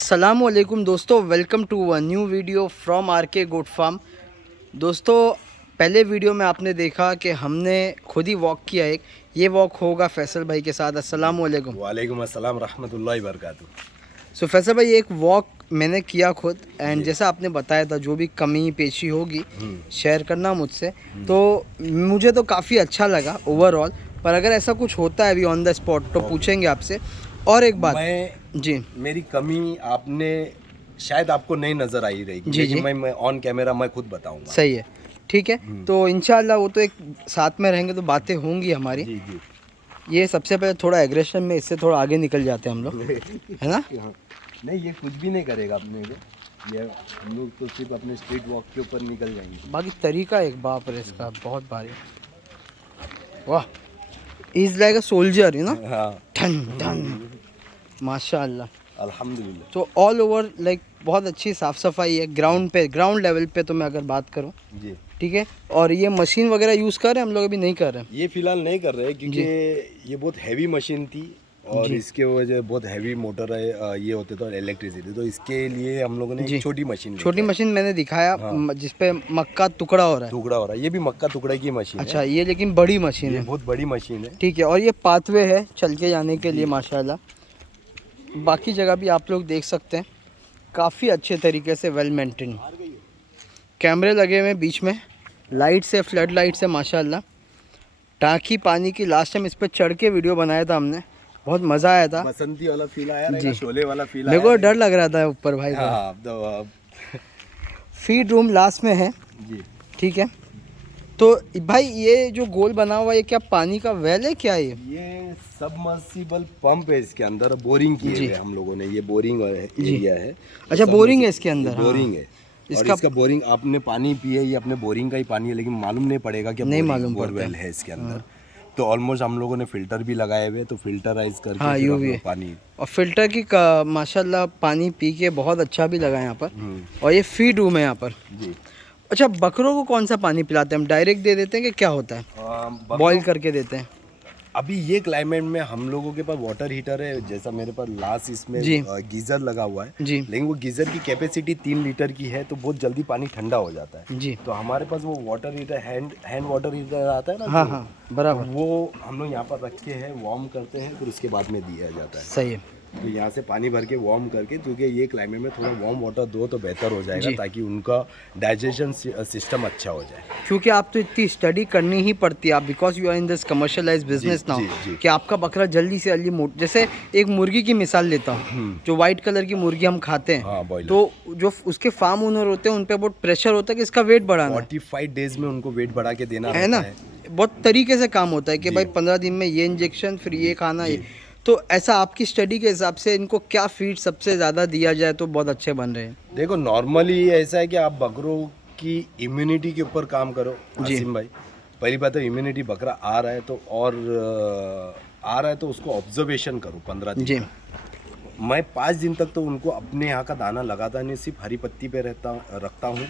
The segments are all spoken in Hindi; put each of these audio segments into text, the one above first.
अस्सलामुअलैकुम दोस्तों, welcome to a new video from R K goat farm. दोस्तों, पहले वीडियो में आपने देखा कि हमने खुद ही वॉक किया। एक ये वॉक होगा फैसल भाई के साथ। अस्सलामुअलैकुम। वालेकुम अस्सलाम रहमतुल्लाहि वबरकातुहू। सो फैसल भाई, एक वॉक मैंने किया खुद, एंड जी। जैसा आपने बताया था जो भी कमी पेशी होगी शेयर करना मुझसे। तो मुझे तो काफ़ी अच्छा लगा ओवरऑल, पर अगर ऐसा कुछ होता है अभी ऑन द स्पॉट तो पूछेंगे आपसे। और एक बात जी मेरी कमी आपने शायद आपको नहीं नज़र आई रहेगी, जी लेकिन जी मैं ऑन कैमरा मैं खुद बताऊंगा। सही है, ठीक है। तो इंशाल्लाह वो तो एक साथ में रहेंगे तो बातें होंगी हमारी। जी जी। ये सबसे पहले थोड़ा एग्रेशन में इससे थोड़ा आगे निकल जाते हैं हम लोग, है ना। हाँ। नहीं, ये कुछ भी नहीं करेगा अपने को। ये हम लोग तो सिर्फ अपने स्ट्रीट वॉक के ऊपर निकल जाएंगे। बाकी तरीका एक बाप रे इसका बहुत भारी। वाह, is like a soldier, you know. हाँ, ठन ठन, माशाल्लाह। अल्हम्दुलिल्लाह। तो ऑल ओवर लाइक बहुत अच्छी साफ़ सफाई है ग्राउंड पे, ग्राउंड लेवल पे तो मैं अगर बात करूँ, जी। ठीक है। और ये मशीन वगैरह यूज़ कर रहे हैं हम लोग, अभी नहीं कर रहे हैं। ये फिलहाल नहीं कर रहे क्योंकि ये बहुत हैवी मशीन थी और जी इसके वजह बहुत हैवी मोटर है, ये होते तो इलेक्ट्रिसिटी, तो इसके लिए हम लोगों ने जी, एक छोटी मशीन छोटी मशीन मैंने दिखाया, हाँ। जिस पे मक्का टुकड़ा हो रहा है। टुकड़ा हो रहा है। ये भी मक्का टुकड़े की मशीन अच्छा, है। ये लेकिन बड़ी मशीन ये है, बहुत बड़ी मशीन है। ठीक है। और ये पाथवे है चल के जाने के लिए माशाल्लाह। बाकी जगह भी आप लोग देख सकते हैं, काफ़ी अच्छे तरीके से वेल मेंटेन। कैमरे लगे हुए हैं बीच में, लाइट से, फ्लड लाइट से माशाल्लाह। टाँकी पानी की लास्ट टाइम इस पर चढ़ के वीडियो बनाया था हमने, बहुत मज़ा आया था। बसंती वाला फील आया जी। रहेगा, शोले वाला फील मेरे आया को रहेगा। डर लग रहा था ऊपर भाई। हाँ, तो फीड रूम लास्ट में है, जी। ठीक है। तो भाई ये जो गोल बना हुआ है, ये क्या पानी का वेल है क्या ये सबमर्सिबल पंप है, इसके अंदर बोरिंग किए जी हुए हम लोगों ने। ये बोरिंग जी। एरिया है। अच्छा, बोरिंग है इसके अंदर। बोरिंग हाँ, है। और इसका बोरिंग आपने पानी पिए, ये अपने बोरिंग का ही पानी है, लेकिन मालूम नहीं पड़ेगा कि नहीं मालूम पड़ता बोरवेल है इसके अंदर। तो ऑलमोस्ट हम लोगों ने फिल्टर भी लगाए हुए, तो फिल्टराइज करके हाँ, फिर यूँ हम भी लोग है। पानी। और फिल्टर की माशाल्लाह पानी पी के बहुत अच्छा भी लगा यहाँ पर। और ये फीड रूम है यहाँ पर। जी। अच्छा, बकरों को कौन सा पानी पिलाते हैं हम? डायरेक्ट दे देते हैं कि क्या होता है? बॉईल करके देते हैं? अभी ये क्लाइमेट में हम लोगों के पास वाटर हीटर है, जैसा मेरे पास लास्ट इसमें जी गीज़र लगा हुआ है। जी लेकिन वो गीज़र की कैपेसिटी 3 लीटर की है, तो बहुत जल्दी पानी ठंडा हो जाता है। जी। तो हमारे पास वो water heater, hand water heater आता है ना, हाँ जो, हाँ, बराबर, तो वो हम लोग यहाँ पर रखे हैं, वार्म करते हैं, फिर उसके बाद में दिया जाता है। सही है। तो यहाँ से पानी भर के वार्म करके, क्योंकि ये क्लाइमेट में थोड़ा वार्म वाटर दो तो बेहतर हो जाएगा, जी। ताकि उनका डाइजेशन सिस्टम अच्छा हो जाए। क्योंकि आप तो इतनी स्टडी करनी ही पड़ती है, आप because you are in this commercialise business now, जी, जी। कि आपका बकरा जल्दी से जल्दी मोट। जैसे एक मुर्गी की मिसाल लेता हूँ, जो वाइट कलर की मुर्गी हम खाते हैं, हाँ, बॉयलर। तो जो उसके फार्म ओनर होते हैं उन पे बहुत प्रेशर होता है कि इसका वेट बढ़ाना है 45 डेज में उनको वेट बढ़ा के देना है रहता ना। है। बहुत तरीके से काम होता है कि जी। भाई 15 दिन में ये इंजेक्शन, फिर ये खाना, जी। ये। तो ऐसा आपकी स्टडी के हिसाब से इनको क्या फीड सबसे ज़्यादा दिया जाए तो बहुत अच्छे बन रहे हैं? देखो, नॉर्मली ऐसा है कि आप बकरों की इम्यूनिटी के ऊपर काम करो जी आसिम भाई। पहली बात तो इम्यूनिटी, बकरा आ रहा है तो, और आ रहा है तो उसको ऑब्जर्वेशन करो 15 दिन जी तक। मैं 5 दिन तक तो उनको अपने यहाँ का दाना लगाता नहीं, सिर्फ हरी पत्ती पे रखता हूँ।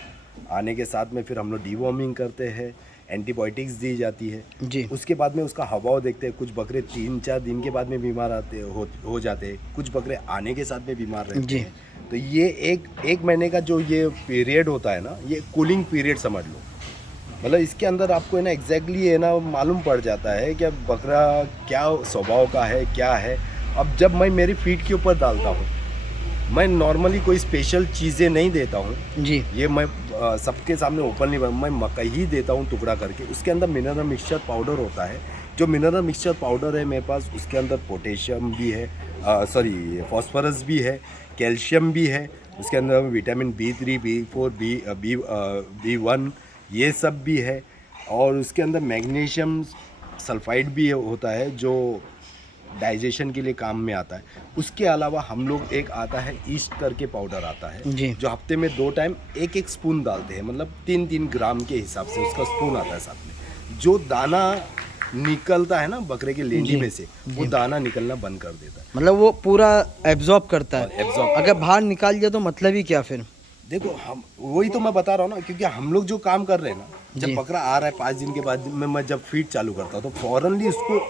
आने के साथ में फिर हम लोग डीवॉर्मिंग करते हैं, एंटीबायोटिक्स दी जाती है। जी उसके बाद में उसका हवाव देखते हैं। कुछ बकरे 3-4 दिन के बाद में बीमार हो जाते हैं, कुछ बकरे आने के साथ में बीमार रहते जी हैं। तो ये एक महीने का जो ये पीरियड होता है ना, ये कूलिंग पीरियड समझ लो। मतलब इसके अंदर आपको है ना एग्जैक्टली है ना मालूम पड़ जाता है कि बकरा क्या स्वभाव का है, क्या है। अब जब मैं मेरी फीड के ऊपर डालता हूँ, मैं नॉर्मली कोई स्पेशल चीज़ें नहीं देता हूँ। जी ये मैं सबके सामने ओपनली मैं मकई ही देता हूँ टुकड़ा करके। उसके अंदर मिनरल मिक्सचर पाउडर होता है। जो मिनरल मिक्सचर पाउडर है मेरे पास, उसके अंदर पोटेशियम भी है, सॉरी फॉस्फोरस भी है, कैल्शियम भी है। उसके अंदर विटामिन B3, B4, B1 ये सब भी है। और उसके अंदर मैग्नीशियम सल्फाइड भी होता है, जो डाइजेशन के लिए काम में आता है। उसके अलावा हम लोग एक आता है ईस्ट करके पाउडर आता है, जी जो हफ्ते में 2 टाइम 1-1 स्पून डालते हैं, मतलब 3-3 ग्राम के हिसाब से उसका स्पून आता है साथ में। जो दाना निकलता है ना बकरे के लेंडी में से, वो दाना निकलना बंद कर देता है। मतलब वो पूरा एब्जॉर्ब करता है। एब्जॉर्ब अगर बाहर निकाल दिया तो मतलब ही क्या फिर? देखो, हम वही तो मैं बता रहा हूँ ना, क्योंकि हम लोग जो काम कर रहे हैं ना, जब जी बकरा आ रहा है 5 दिन के बाद में, मैं जब फीड चालू करता हूँ तो फौरनली उसको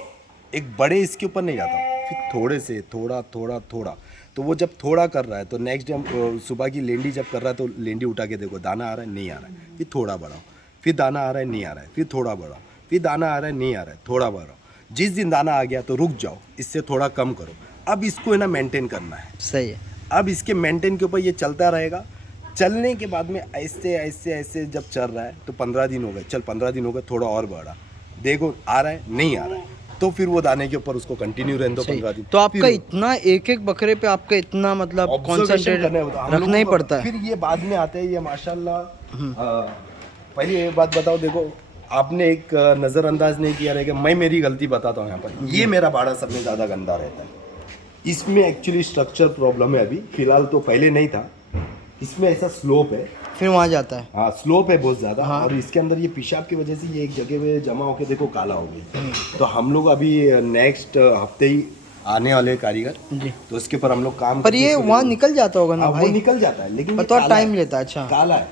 एक बड़े इसके ऊपर नहीं जाता, फिर थोड़े से थोड़ा थोड़ा थोड़ा। तो वो जब थोड़ा कर रहा है तो नेक्स्ट डे हम सुबह की लेंडी जब कर रहा है तो लेंडी उठा के देखो, दाना आ रहा है नहीं आ रहा है, फिर थोड़ा बढ़ाओ, फिर दाना आ रहा है नहीं आ रहा है, फिर थोड़ा बढ़ाओ, फिर दाना आ रहा है नहीं आ रहा है, थोड़ा बढ़ाओ। जिस दिन दाना आ गया तो रुक जाओ, इससे थोड़ा कम करो। अब इसको है ना मेंटेन करना है। सही है। अब इसके मेंटेन के ऊपर ये चलता रहेगा। चलने के बाद में ऐसे ऐसे ऐसे जब चल रहा है तो 15 दिन हो गए, चल 15 दिन हो गए, थोड़ा और बढ़ा, देखो आ रहा है नहीं आ रहा है, तो फिर वो दाने के ऊपर उसको कंटिन्यू रहने दो 15 दिन। तो आपका इतना एक एक बकरे पे आपका इतना मतलब कॉन्सेंट्रेट रखना ही पड़ता है। फिर ये बाद में आते हैं ये माशाल्लाह। पहले एक बात बताओ, देखो आपने एक नज़रअंदाज नहीं किया रहेगा, मैं मेरी गलती बताता हूँ यहाँ पर। ये मेरा बाड़ा सब में ज़्यादा गंदा रहता है, इसमें एक्चुअली स्ट्रक्चर प्रॉब्लम है अभी फिलहाल, तो पहले नहीं था। इसमें ऐसा स्लोप है, फिर वहाँ जाता है। हाँ स्लोप है बहुत ज़्यादा। हाँ। और इसके अंदर ये पेशाब की वजह से ये एक जगह पे जमा होकर देखो काला हो गई। तो हम लोग अभी नेक्स्ट हफ्ते ही आने वाले कारीगर, जी। तो उसके ऊपर हम लोग काम पर ये वहाँ निकल जाता होगा ना हाँ, भाई? वो निकल जाता है, लेकिन पर ये तो काला टाइम है। लेता है। अच्छा, काला है,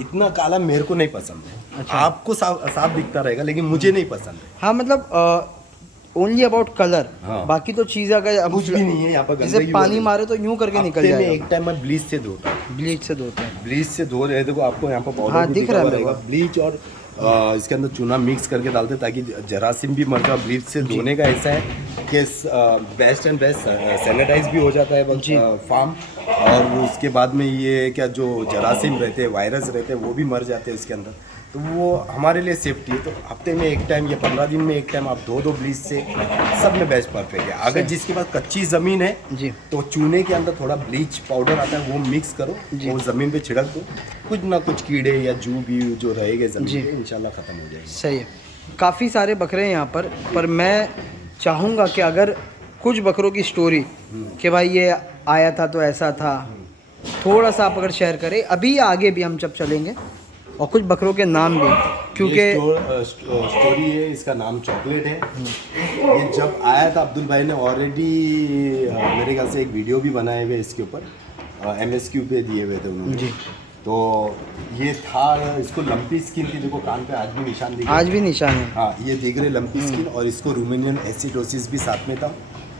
इतना काला मेरे को नहीं पसंद है। अच्छा। आपको साफ दिखता रहेगा, लेकिन मुझे नहीं पसंद है। हाँ मतलब ओनली अबाउट कलर, हाँ। बाकी तो चीज़ अगर कुछ भी नहीं है यहाँ पर। जैसे पानी मारे तो यूं करके निकल हफ्ते में जाएगा। एक टाइम मैं ब्लीच से धोता हूँ। ब्लीच से धोते हैं। ब्लीच से धो रहे, देखो आपको यहाँ पर पाउडर हाँ, भी दिख दिखा रहा है हुआ मेरे रहेगा। को। ब्लीच और इसके अंदर चूना मिक्स करके डालते ताकि जरासीम भी मर जाए। ब्लीच से धोने का ऐसा है कि बेस्ट एंड बेस्ट सैनिटाइज भी हो जाता है फार्म, और उसके बाद में ये क्या जो जरासीम रहते हैं, वायरस रहते हैं, वो भी मर जाते हैं इसके अंदर। तो वो हमारे लिए सेफ्टी है। तो हफ्ते में एक टाइम या 15 दिन में एक टाइम आप धो दो ब्लीच से, सब में बेस्ट परफेक्ट है। अगर जिसके पास कच्ची ज़मीन है जी, तो चूने के अंदर थोड़ा ब्लीच पाउडर आता है, वो मिक्स करो, वो ज़मीन पे छिड़क दो, कुछ ना कुछ कीड़े या जू भी जो रहेंगे ज़मीन पे इंशाल्लाह ख़त्म हो जाएगी। सही है। काफ़ी सारे बकरे हैं यहाँ पर मैं चाहूँगा कि अगर कुछ बकरों की स्टोरी कि भाई ये आया था तो ऐसा था, थोड़ा सा आप अगर शेयर करें, अभी आगे भी हम जब चलेंगे, और कुछ बकरों के नाम भी, क्योंकि स्टोरी है, इसका नाम चॉकलेट है। ये जब आया था अब्दुल भाई ने ऑलरेडी मेरे ख्याल से एक वीडियो भी बनाए हुए इसके ऊपर, MSQ पे दिए हुए थे उन्होंने जी। तो ये था, इसको लंपी स्किन थी, देखो कान पे आज भी निशान दिख रहे, आज भी निशान है। हाँ ये देख रहे लंपी स्किन, और इसको रूमेनियन एसिडोसिस भी साथ में था,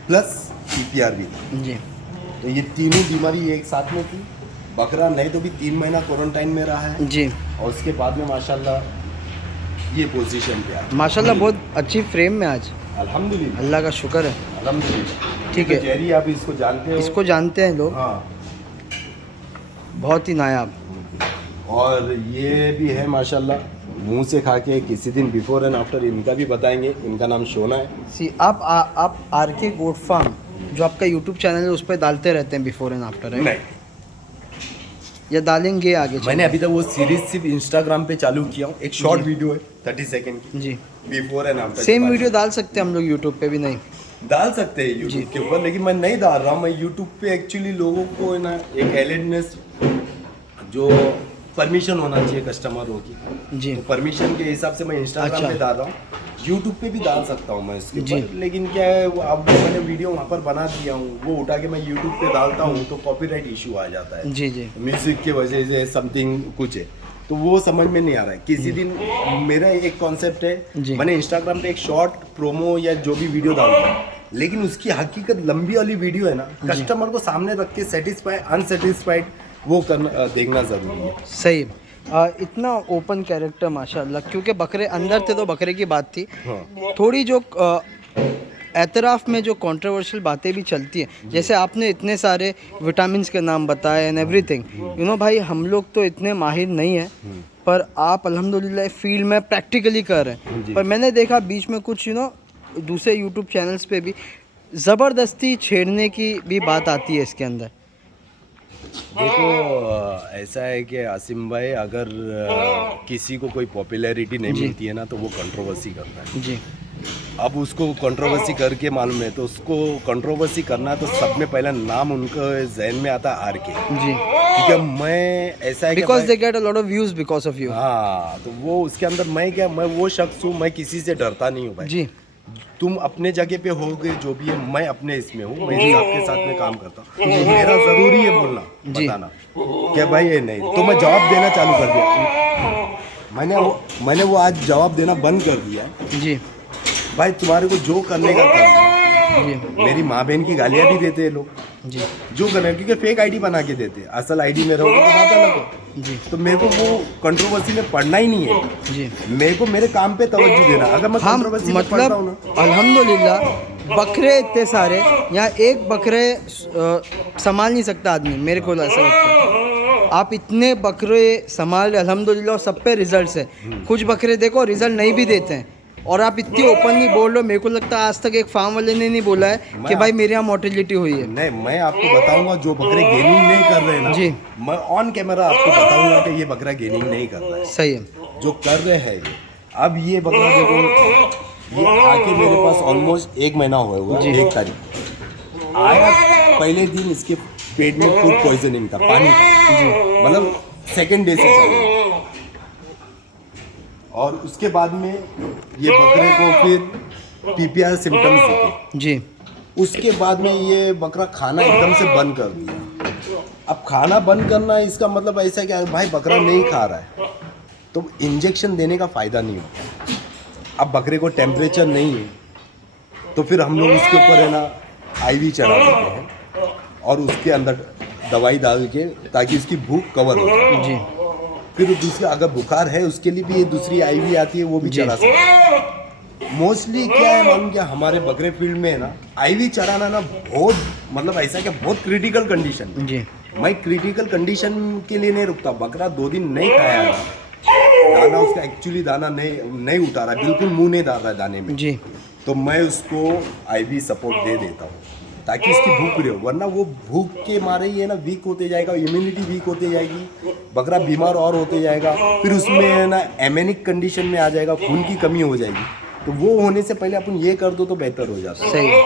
प्लस PPR भी था। जी। तो ये तीनों बीमारी एक साथ में थी। बकरा नहीं तो भी 3 महीना क्वारंटाइन में रहा है, जी। और उसके बाद में माशाल्लाह ये पोजीशन पे आया। माशाल्लाह बहुत अच्छी फ्रेम में आज, अल्हम्दुलिल्लाह, अल्लाह का शुक्र है। अल्हम्दुलिल्लाह। ठीक ये है। तो जेरी आप इसको जानते हो, इसको जानते हैं लोग, हाँ। बहुत ही नायाब। और ये भी है माशाल्लाह, मुंह से खा के किसी दिन बिफोर एंड आफ्टर इनका भी बताएंगे। इनका नाम शोना है। सी आप RK गोट फार्म जो आपका यूट्यूब चैनल है उस पर डालते रहते हैं बिफोर एंड आफ्टर, है? नहीं, या डालेंगे आगे? मैंने अभी तक वो सीरीज सिर्फ इंस्टाग्राम पे चालू किया हूँ। एक शॉर्ट वीडियो है 30 सेकंड की, जी। Before and after. Same video डाल सकते हैं हम लोग यूट्यूब पे भी? नहीं डाल सकते हैं यूट्यूब के ऊपर, लेकिन मैं नहीं डाल रहा हूँ। मैं यूट्यूब पे एक्चुअली लोगों को है ना एक एलिडनेस, जो परमिशन होना चाहिए कस्टमरों की, जी। तो परमिशन के हिसाब से मैं इंस्टाग्राम अच्छा। पे डाल रहा हूँ। यूट्यूब पे भी डाल सकता हूँ मैं इसके जी। ऊपर, लेकिन क्या है वो अब मैंने वीडियो वहाँ पर बना दिया हूँ, वो उठा के मैं यूट्यूब पे डालता हूँ तो कॉपीराइट इशू आ जाता है। जी जी। म्यूजिक की वजह से समथिंग कुछ है, तो वो समझ में नहीं आ रहा है। किसी दिन मेरा एक कॉन्सेप्ट जी। है, मैंने इंस्टाग्राम पे एक शॉर्ट प्रोमो या जो भी वीडियो डालता हूँ, लेकिन उसकी हकीकत लंबी वाली वीडियो है ना, कस्टमर को सामने रख के सेटिस्फाई अनसेटिस्फाइड वो करना देखना ज़रूरी है। सही। इतना ओपन कैरेक्टर माशाल्लाह, क्योंकि बकरे अंदर थे तो बकरे की बात थी। हाँ। थोड़ी जो एतराफ़ में जो कंट्रोवर्शियल बातें भी चलती हैं, जैसे आपने इतने सारे विटामिन्स के नाम बताए एंड एवरीथिंग, यू नो भाई हम लोग तो इतने माहिर नहीं हैं, पर आप अल्हम्दुलिल्लाह फील्ड में प्रैक्टिकली कर रहे हैं। पर मैंने देखा बीच में कुछ दूसरे यूट्यूब चैनल्स पे भी ज़बरदस्ती छेड़ने की भी बात आती है इसके अंदर। देखो ऐसा है कि आसिम भाई, अगर किसी को कोई पॉपुलैरिटी नहीं मिलती है ना तो वो कंट्रोवर्सी करता है जी। अब उसको कंट्रोवर्सी करके मालूम है, तो उसको कंट्रोवर्सी करना है तो सब में पहला नाम उनके जहन में आता है RK जी। क्योंकि मैं ऐसा है because they get a lot of views because of you. हाँ, तो वो उसके अंदर मैं वो शख्स हूँ, मैं किसी से डरता नहीं हूँ भाई जी। तुम अपने जगह पे होगे जो भी है, मैं अपने इसमें हूँ, मैं आपके साथ में काम करता हूँ। मेरा जरूरी है बोलना, बताना क्या भाई ये नहीं, तो मैं जवाब देना चालू कर दिया। मैंने वो आज जवाब देना बंद कर दिया जी। भाई, तुम्हारे को जो करने का करना। जी। मेरी माँ बहन की गालियाँ भी देते हैं लोग, जी जो गलत, क्योंकि फेक आईडी बना के देते हैं, असल आईडी में रहोगे तो बात अलग है। जी तो मेरे को वो कंट्रोवर्सी में पढ़ना ही नहीं है। जी। मेरे को मेरे काम पे तवज्जो देना। अगर मैं हाँ कंट्रोवर्सी में पढ़ता हूँ मतलब ना, अल्हम्दुलिल्लाह बकरे इतने सारे, यहाँ एक बकरे संभाल नहीं सकता आदमी, मेरे को ऐसा लगता है। आप इतने बकरे संभाल रहे अल्हम्दुलिल्लाह, सब पे रिजल्ट है। कुछ बकरे देखो रिजल्ट नहीं भी देते हैं, और आप इतनी ओपनली बोल रहे हो। मेरे को लगता है आज तक एक फार्म वाले ने नहीं बोला है कि भाई मेरे यहाँ मोर्टेलिटी हुई है। नहीं, मैं आपको बताऊंगा जो बकरे गेनिंग नहीं कर रहे हैं ना जी, मैं ऑन कैमरा आपको बताऊंगा कि ये बकरा गेनिंग नहीं कर रहा है। सही है। जो कर रहे हैं ये, अब ये बकरा देखो, ये आके मेरे पास ऑलमोस्ट 1 महीना हुआ है। 1 तारीख आया, पहले दिन इसके पेट में फूड पॉइजनिंग था, पानी था, मतलब सेकेंड डे से चल रहा है। और उसके बाद में ये बकरे को फिर पीपीआर सिम्टम्स दिखे जी। उसके बाद में ये बकरा खाना एकदम से बंद कर दिया। अब खाना बंद करना इसका मतलब ऐसा है कि भाई बकरा नहीं खा रहा है तो इंजेक्शन देने का फ़ायदा नहीं होता। अब बकरे को टेम्परेचर नहीं है तो फिर हम लोग उसके ऊपर है ना आईवी चढ़ा देते हैं और उसके अंदर दवाई डाल के ताकि इसकी भूख कवर हो जाए। जी। फिर दूसरी अगर बुखार है उसके लिए भी ये दूसरी आईवी आती है, वो भी चढ़ा सकते हैं। मोस्टली क्या है मालूम क्या, हमारे बकरे फील्ड में है ना आईवी चढ़ाना ना बहुत मतलब ऐसा क्या बहुत क्रिटिकल कंडीशन है। जी। मैं क्रिटिकल कंडीशन के लिए नहीं रुकता। बकरा 2 दिन नहीं खाया है, दाना उसका एक्चुअली दाना नहीं उठा रहा है, बिल्कुल मुंह नहीं डाल रहा है दाने में, जी। तो मैं उसको आईवी सपोर्ट दे देता हूँ ताकि इसकी भूख पूरी हो। वरना वो भूख के मारे ही है ना वीक होते जाएगा, इम्यूनिटी वीक होते जाएगी, बकरा बीमार और होते जाएगा, फिर उसमें है ना एमेनिक कंडीशन में आ जाएगा, खून की कमी हो जाएगी। तो वो होने से पहले अपन ये कर दो तो बेहतर हो जाता है। सही है।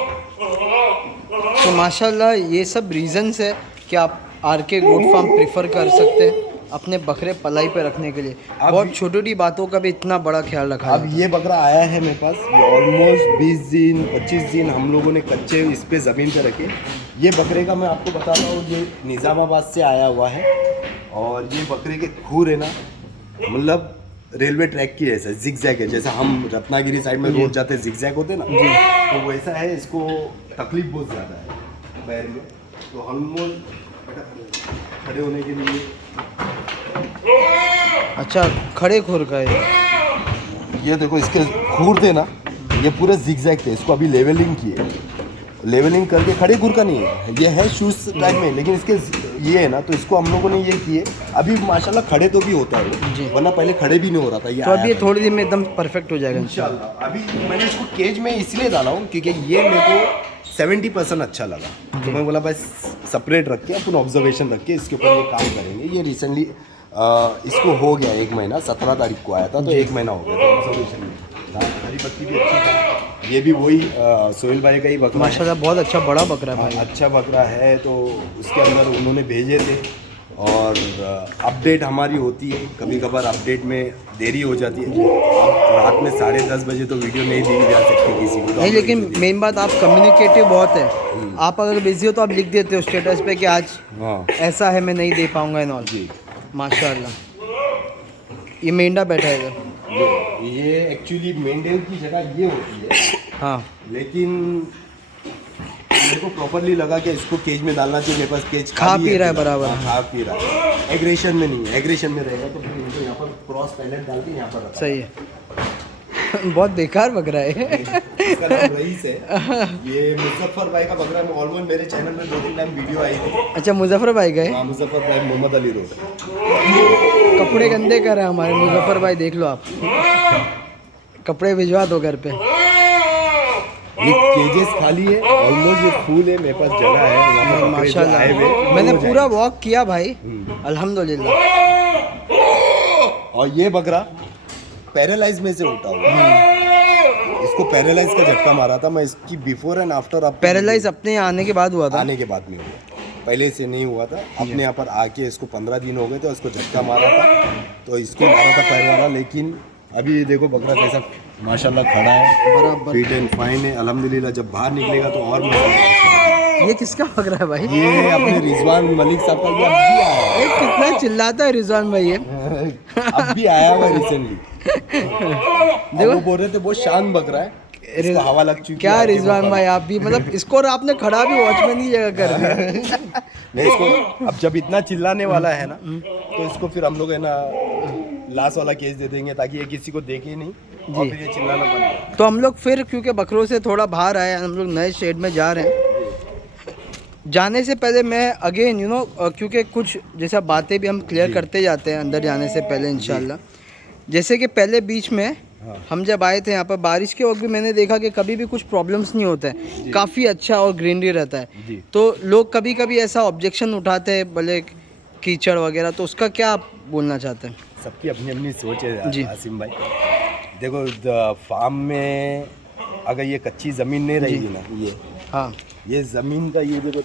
तो माशाल्लाह ये सब रीजंस है कि आप आरके गोट फार्म प्रेफर कर सकते हैं अपने बकरे पलाई पे रखने के लिए। बहुत छोटी छोटी बातों का भी इतना बड़ा ख्याल रखा अब ये बकरा आया है मेरे पास, ऑलमोस्ट 20 दिन 25 दिन हम लोगों ने कच्चे इस पे ज़मीन पे रखे। ये बकरे का मैं आपको बताता हूँ, ये निज़ामाबाद से आया हुआ है और ये बकरे के खूर है ना मतलब रेलवे ट्रैक की ऐसा जिगजैग है, जैसे हम रत्नागिरी साइड में रोड जाते जिगजैग होते ना, तो वैसा है। इसको तकलीफ बहुत ज़्यादा है पैर में, तो हम खड़े होने के लिए। अच्छा, खड़े खुर का है ये देखो इसके खूर थे ना, ये पूरे जिगजैग थे, इसको अभी लेवलिंग किए। लेवलिंग करके खड़े खुर का नहीं है, ये है शूज टाइप में, लेकिन इसके ये है ना तो इसको हम लोगों ने ये किए। अभी माशाल्लाह खड़े तो भी होता है, वरना पहले खड़े भी नहीं हो रहा था। ये तो अभी थोड़ी देर में एकदम परफेक्ट हो जाएगा इंशाल्लाह। अभी मैंने इसको केज में इसलिए डाला हूँ क्योंकि ये मेरे को 70% अच्छा लगा, तो मैं बोला भाई सेपरेट रख के अपन ऑब्जर्वेशन रख के इसके ऊपर ये काम करेंगे। ये रिसेंटली इसको हो गया 1 महीना, 17 तारीख को आया था तो 1 महीना हो गया था ऑब्जर्वेशन में। हरी पत्ती भी अच्छी था। ये भी वही सोहेल भाई का ही बकरा माशाल्लाह, बहुत अच्छा बड़ा बकरा है भाई। अच्छा बकरा है, तो उसके अंदर उन्होंने भेजे थे और अपडेट हमारी होती है, कभी कभार अपडेट में देरी हो जाती है। अब रात में 10:30 बजे तो वीडियो नहीं दी जा सकती किसी को, नहीं, लेकिन मेन बात आप कम्युनिकेटिव बहुत है। आप अगर बिजी हो तो आप लिख देते हो स्टेटस पे कि आज ऐसा है मैं नहीं दे पाऊंगा इन ऑल। जी माशाल्लाह। ये मेंढा बैठा है इधर। ये एक्चुअली मेंढे की जगह ये होती है, हाँ, लेकिन मेरे को प्रॉपरली लगा कि इसको केज में डालना चाहिए। मेरे पास केज खा पी रहा है बराबर। हाँ, खा पी रहा है, एग्रेशन में नहीं है। एग्रेशन में रहेगा तो फिर इनको यहाँ पर क्रॉस पैलेट डाल के यहाँ पर रखा। सही है। बहुत बेकार बकरा है। इसका नाम रईस है। ये मुजफ्फर भाई का बकरा है। ऑलमोस्ट मेरे चैनल में 2-3 टाइम वीडियो आई थी। अच्छा, मुजफ्फर भाई गए? हाँ, मुजफ्फर भाई, मोहम्मद अली रोड। कपड़े गंदे कर रहे हैं हमारे मुजफ्फर भाई, देख लो आप। कपड़े भिजवा दो घर पे। ये केजेस खाली है, ऑलमोस्ट ये फूल है, मेरे पास जगह है वहाँ पे माशाल्लाह। मैंने पूरा वॉक किया भाई, अल्हम्दुलिल्लाह। और ये बकरा पैरालाइज में से उठा हुआ। इसको पैरालाइज का झटका मारा था। मैं इसकी बिफोर एंड आफ्टर आप पैरालाइज अपने आने के बाद हुआ था? आने के बाद में हुआ, पहले से नहीं हुआ था। अपने यहाँ पर आके इसको 15 दिन हो गए थे, उसको झटका मारा था तो इसको मारा था पैर वाला। लेकिन अभी ये देखो बकरा कैसा माशाल्लाह खड़ा है, बराबर फिट एंड फाइन है अल्हम्दुलिल्लाह। जब बाहर निकलेगा तो और मजा। ये किसका बकरा है भाई? ये अपने रिजवान मलिक साहब का। ये अभी आया है। कितना चिल्लाता है रिजवान भाई ये। अब भी आया हुआ रिसेंटली। वो बोल रहे थे बहुत शांत बकरा है, इसको हवा लग चुकी है। क्या आगे वो रिजवान खड़ा- भाई आप भी मतलब इसको और आपने खड़ा भी वॉचमैन की जगह कर दिया। नहीं इसको अब जब इतना चिल्लाने वाला है ना तो इसको फिर हम लोग है ना लाश वाला केस दे देंगे ताकि ये किसी को देखे नहीं और जी। फिर ये चिल्लाना बंद करे। तो हम लोग फिर क्योंकि बकरों से थोड़ा बाहर आए, हम लोग नए शेड में जा रहे हैं। जाने से पहले मैं अगेन क्योंकि कुछ जैसा बातें भी हम क्लियर करते जाते हैं अंदर जाने से पहले इंशाल्लाह। जैसे कि पहले बीच में हम जब आए थे यहाँ पर बारिश के वक्त भी मैंने देखा कि कभी भी कुछ प्रॉब्लम्स नहीं होता है, काफ़ी अच्छा और ग्रीनरी रहता है। जी। तो लोग कभी कभी ऐसा ऑब्जेक्शन उठाते हैं भले कीचड़ वगैरह, तो उसका क्या आप बोलना चाहते हैं? सबकी अपनी अपनी सोच है जी। आसिम भाई। देखो फार्म में अगर ये कच्ची ज़मीन नहीं रहेगी ना हाँ, ये ज़मीन का ये देखो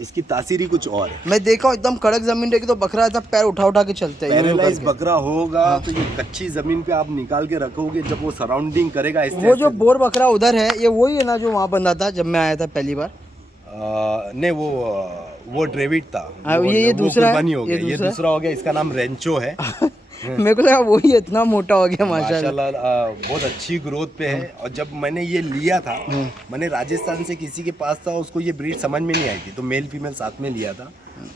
इसकी तासीर ही कुछ और है। मैं देखा हूँ एकदम कड़क ज़मीन रहेगी तो बकरा ऐसा पैर उठा उठा के चलते हैं यूं यूं पैरालाइज करके। बकरा होगा तो ये कच्ची ज़मीन पे आप निकाल के रखोगे, जब वो सराउंडिंग करेगा ऐसे वो जो बोर बकरा उधर है ये वही है ना जो वहाँ बंधा था जब मैं आया था पहली बार? नहीं वो ड्रेविड था। हाँ, वो- ये वो दूसरा है, कुर्बानी हो ये गया। ये दूसरा है। दूसरा हो गया, इसका नाम रेंचो है। मेरे को लगा वही इतना मोटा हो गया माशाल्लाह। माशाल्लाह बहुत अच्छी ग्रोथ पे है। और जब मैंने ये लिया था मैंने राजस्थान से किसी के पास था, उसको ये ब्रीड समझ में नहीं आई थी तो मेल फीमेल साथ में लिया था।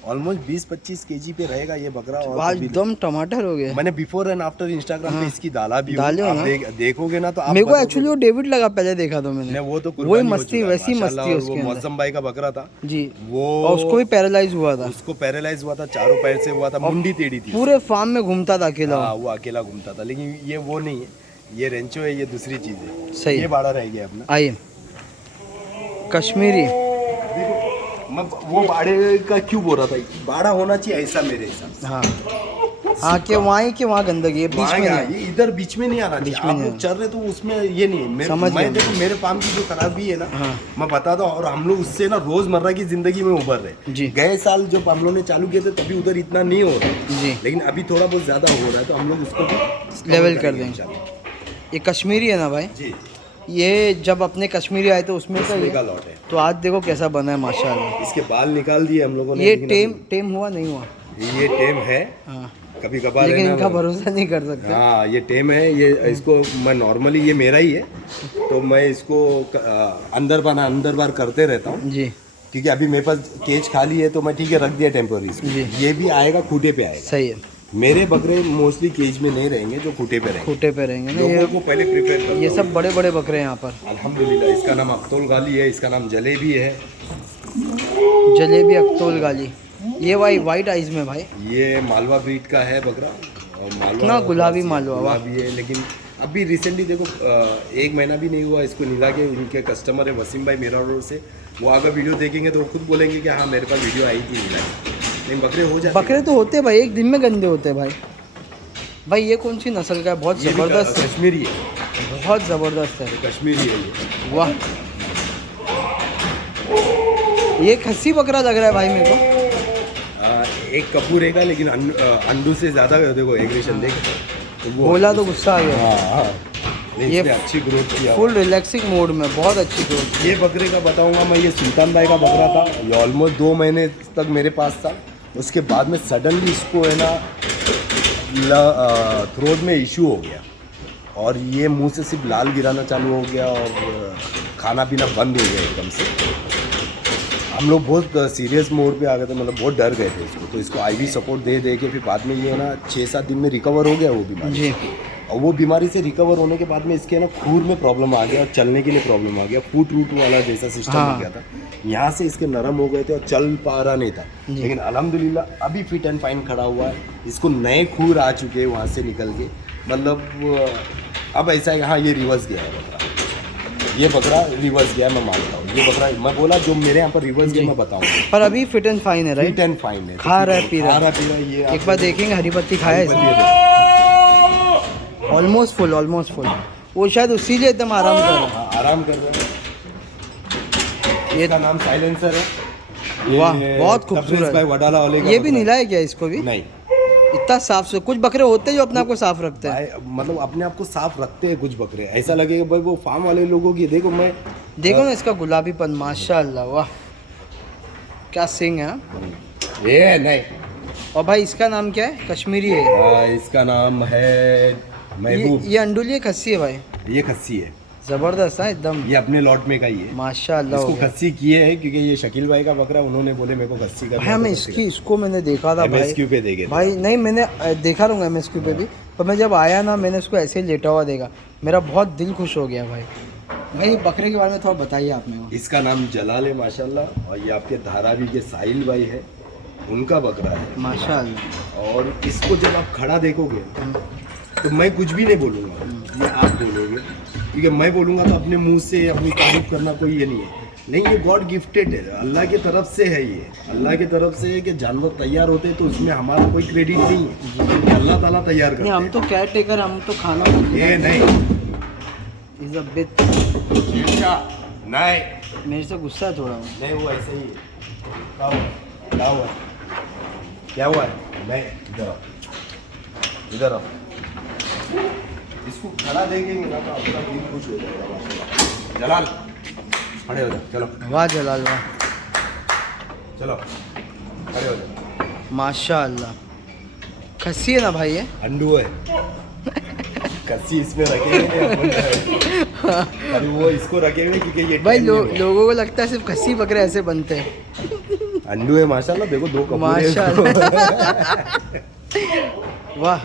ऑलमोस्ट 20-25 केजी पे रहेगा ये बकरा। और आज कभी- एकदम टमाटर हो गया। मैंने बिफोर एंड आफ्टर इंस्टाग्राम पे इसकी डाला भी हूँ। डाले हो आप ना? देखोगे ना तो आप मेरे को बताओगे- एक्चुअली वो डेविड लगा पहले देखा तो मैंने। नहीं, वो तो वही कुर्बानी हो मस्ती चुका है, वैसी माशाल्लाह। मस्ती है और उसके वो अंदर। मौसम भाई का बकरा था जी। वो और उसको भी पैरालाइज हुआ था, उसको पैरालाइज हुआ था, चारों पैर से हुआ था, मुंडी टेढ़ी थी। पूरे फार्म में घूमता था अकेला। हाँ वो अकेला घूमता था। लेकिन ये वो नहीं है, ये रेंचो है, ये दूसरी चीज है। सही ये है। बाड़ा रह गया अपना। आइए कश्मीरी। मैं वो बाड़े का क्यों बोल रहा था, बाड़ा होना चाहिए ऐसा मेरे हिसाब से। हाँ हाँ, कि वहाँ गंदगी है, बीच वहाँ में क्या, नहीं। ये इधर बीच में नहीं आना चाहिए। आप लोग चल रहे तो उसमें ये नहीं है। समझ मैं गया। देखो मेरे फार्म की जो खराबी है ना हाँ। मैं बताता हूँ। और हम लोग उससे ना रोजमर्रा की जिंदगी में उभर रहे। जी। गए साल जब हम लोग ने चालू किए थे तभी उधर इतना नहीं हो रहा जी। लेकिन अभी थोड़ा बहुत ज्यादा हो रहा है तो हम लोग उसको भी लेवल कर करेंगे देंगे। इंशाल्लाह। ये कश्मीरी है ना भाई? जी ये जब अपने कश्मीरी आए तो उसमें का इसमें ये का लॉट है। तो आज देखो कैसा बना है माशाल्लाह। इसके बाल निकाल दिए हम लोगों ने। ये लेकिन टेम हुआ नहीं हुआ? अभी ये टेम है, हाँ, कभी कभार लेकिन है इनका ना। भरोसा नहीं कर सकते। हाँ ये टेम है। ये इसको मैं नॉर्मली ये मेरा ही है तो मैं इसको अंदर बार करते रहता हूँ जी क्योंकि अभी मेरे पास केज खाली है तो मैं ठीक है रख दिया टेम्पोररी। जी। ये भी आएगा खूटे पे आएगा। सही है। मेरे बकरे मोस्टली केज में नहीं रहेंगे, जो खूटे पे रहेंगे। खूटे पे रहेंगे ना लोगों ये। को पहले प्रिपेयर करता ये हूँ। सब बड़े बड़े बकरे हैं यहाँ पर। अल्हम्दुलिल्लाह। इसका नाम अख्तोल गाली है, इसका नाम जलेबी है। जलेबी अख्तोल गाली। ये वाइट आइज में भाई ये मालवा ब्रीड का है बकरा। और मालवा इतना गुलाबी मालवा, वाह। गुलाबी है। लेकिन अभी रिसेंटली देखो 1 महीना भी नहीं हुआ इसको नीला के। उनके कस्टमर है वसीम भाई मेरा रोड से, वो अगर वीडियो देखेंगे तो वो खुद बोलेंगे कि हाँ मेरे पास वीडियो आई थी नीला की। लेकिन बकरे हो जाते बकरे तो होते भाई, एक दिन में गंदे होते भाई। भाई ये कौन सी नस्ल का है? बहुत ये भी ज़बरदस्त है, कश्मीरी है। बहुत ज़बरदस्त है। कश्मीरी है ये। वाह, ये खस्सी बकरा लग रहा है भाई मेरे को। एक कपूर का लेकिन अंडू से ज़्यादा देखो एग्रेशन देख तो वो बोला तो गुस्सा आ गया। हाँ हाँ। नहीं, ये इसने अच्छी ग्रोथ किया। फुल रिलैक्सिंग मोड में, बहुत अच्छी ग्रोथ। ये बकरे का बताऊंगा मैं, ये सुल्तान भाई का बकरा था। ये ऑलमोस्ट 2 महीने तक मेरे पास था। उसके बाद में सडनली इसको है ना थ्रोट में इशू हो गया और ये मुंह से सिर्फ लाल गिराना चालू हो गया और खाना पीना बंद हो गया एकदम से। हम लोग बहुत सीरियस मोड पे आ गए थे, मतलब बहुत डर गए थे इसको। तो इसको आईवी सपोर्ट दे के फिर बाद में ये है ना 6-7 दिन में रिकवर हो गया वो बीमारी जी। से। और वो बीमारी से रिकवर होने के बाद में इसके ना खूर में प्रॉब्लम आ गया और चलने के लिए प्रॉब्लम आ गया। फूट रूट वाला जैसा सिस्टम हाँ। हो गया था। यहाँ से इसके नरम हो गए थे और चल पा रहा नहीं था। लेकिन अल्हम्दुलिल्लाह अभी फिट एंड फाइन खड़ा हुआ है। इसको नए खूर आ चुके हैं वहाँ से निकल के। मतलब अब ऐसा है कि हाँ ये रिवर्स गया है बकरा। ये बकरा रिवर्स गया मैं मानता हूँ। ये बकरा मैं बोला जो मेरे यहाँ पर रिवर्स गया मैं बताऊँ। पर अभी फिट एंड फाइन है फिट राइट? एंड फाइन है। खा रहा है, पी रहा है। पी रहा है। ये एक बार देखेंगे, हरी पत्ती खाया है ये देखो। Almost full. वो शायद उसीलिए एकदम आराम कर रहा है। हाँ, आराम कर रहे हैं। ये इसका नाम साइलेंसर है। वाह, ये बहुत तब्रेज़ खूबसूरत। भाई वडाला वाले का ये भी बकरा नीला है क्या इसको भी? है। नहीं इतना साफ से कुछ बकरे होते हैं जो अपने आप को साफ रखते हैं। भाई मतलब अपने आप को साफ रखते हैं कुछ बकरे। ऐसा लगेगा भाई वो फार्म वाले लोगों की। देखो मैं देखो ना इसका गुलाबीपन, माशाल्लाह, वाह क्या सिंग है। ये नहीं। और भाई इसका नाम क्या है? कश्मीरी है इसका नाम है महबूब। ये अंडुली खस्सी है भाई। ये खस्सी है। ज़बरदस्त है एकदम, ये अपने लॉट में का ही है। माशाल्लाह हो इसको गया। खस्सी किए है क्योंकि ये शकील भाई का बकरा, उन्होंने बोले मेरे को खस्सी का। भाई हमें इसको मैंने देखा था भाई, MSQ पे देखे थे। भाई नहीं मैंने देखा रहूँगा MSQ पे भी, पर मैं जब आया ना मैंने उसको ऐसे ही लेटा हुआ देखा, मेरा बहुत दिल खुश हो गया भाई। भाई बकरे के बारे में थोड़ा बताइए आप मेरे को। इसका नाम जलाल है माशाल्लाह, और ये आपके धारावी के साहिल भाई है, उनका बकरा है माशाल्लाह। और इसको जब आप खड़ा देखोगे तो मैं कुछ भी नहीं बोलूँगा, ये आप बोलोगे, क्योंकि मैं बोलूँगा तो अपने मुंह से अपनी तारीफ करना कोई ये नहीं है। नहीं, ये गॉड गिफ्टेड है, अल्लाह की तरफ से है, ये अल्लाह की तरफ से है कि जानवर तैयार होते हैं तो उसमें हमारा कोई क्रेडिट नहीं है, अल्लाह ताला तैयार करते नहीं हैं। हम तो केयर टेकर, हम तो खाना ये नहीं इज अ बिट, नहीं मेरे से गुस्सा है थोड़ा वो। नहीं, वो ऐसे ही है। क्या हुआ? क्या हुआ? क्या हुआ है? मैं इधर आओ, इधर आओ। इसको खड़ा देखेंगे ना तो अपना दिल खुश हो जाएगा माशाल्लाह। जलाल खड़े हो जाओ, चलो वाह जलाल वाह, चलो खड़े हो जाओ। माशाल्लाह। खस्सी है ना भाई ये? अंडू है, कस्सी इसमें रखेंगे अभी वो इसको रखेंगे क्योंकि ये भाई टाइम नहीं हुआ। लोगों को लगता है सिर्फ खस्सी बकरे ऐसे बनते हैं। अंडू है माशाल्लाह, देखो 2 कपूर है इसको। माशाल्लाह वाह,